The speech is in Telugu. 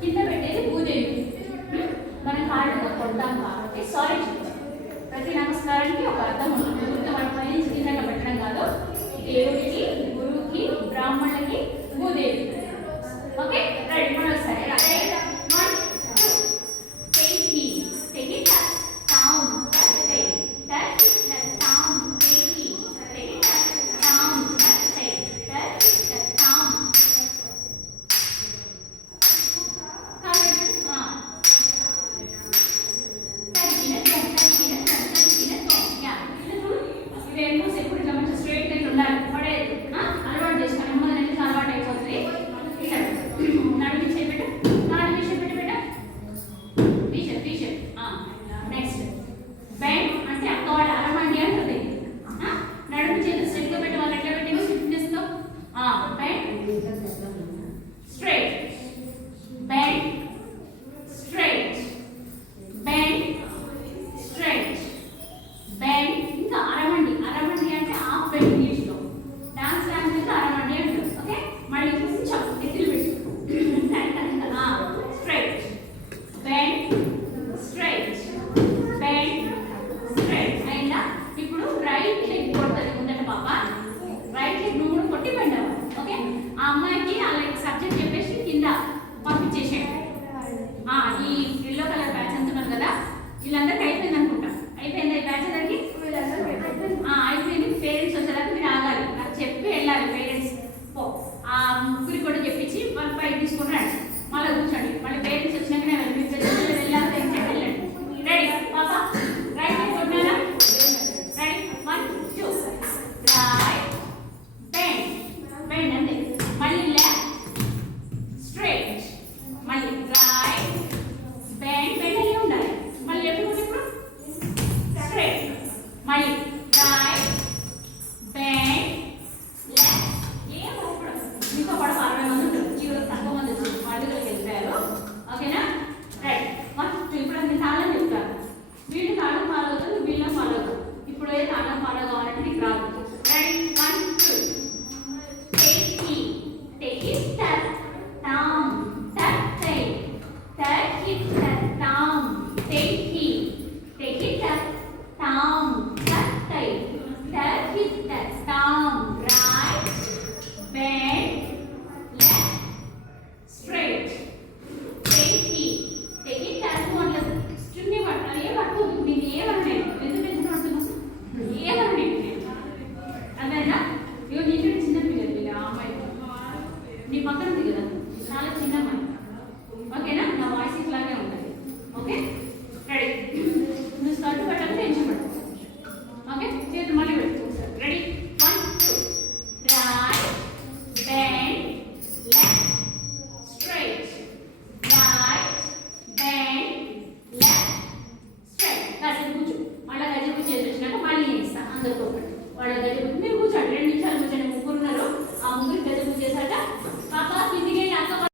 కింద పెట్టేది భూదేవి. మనం కాళ్ళతో కొడతాం కాబట్టి సారీ చెప్తాం. ప్రతి నమస్కారానికి ఒక అర్థం ఉంటుంది. మన పై నుంచి కిందగా పెట్టడం కాదు. దేవుడికి, గురువుకి, బ్రాహ్మణులకి, భూదేవి. ఓకే రెడీ మనం సరే వీళ్ళందరికీ అయిపోయింది అనుకుంటా. అయిపోయింది బ్యాచ్ అందరికి అయిపోయింది. పేరెంట్స్ వచ్చేదాకా మీరు ఆగాలి, నాకు చెప్పి వెళ్ళాలి. పేరెంట్స్ ఆ ముగ్గురికి కూడా చెప్పించి వాళ్ళ పై తీసుకున్నాడు. మళ్ళీ కూర్చోండి. మళ్ళీ పేరెంట్స్ వచ్చినాకనే వెళ్ళాలి. వెళ్ళండి. రెడీ పాపా రైట్ కొట్టారా? రెడీ 1 2 రైట్ బెండ్ బెండ్ అంతే. మళ్ళీ లెఫ్ట్ స్ట్రైట్ మళ్ళీ రైట్ బెండ్ బెండ్ అయ్యి ఉండాలి. మళ్ళీ ఎప్పుడు స్ట్రైట్ మళ్ళీ రైట్ బెండ్ లెఫ్ట్. ఏమో మీతో కూడా 60 మంది ఉంటారు. ఈరోజు తక్కువ మంది వచ్చారు. వాళ్ళకి వెళ్ళిపోయారు. ఓకేనా రైట్ 1 2 ఇప్పుడు నేను తాళం చెప్తాను. వీళ్ళు తాళం ఫాలో అవుతారు, వీళ్ళని ఫాలో అవుతారు. ఇప్పుడు ఏ తాళం ఫాలో కావాలంటే నీకు రాదు. Ready 1 2 take it tap down tap it tap down take it tap down tap it tap down right bend left straight take it tap one string పట్టాలి. ఏ పట్టుకోదు నీకు ఏమన్నా ఎందుకు పడుతున్నా ఏమన్నా అదేనా ఇవ్వ. నీకు చిన్న పిల్లలు ఆ అమ్మాయి నీ పక్కన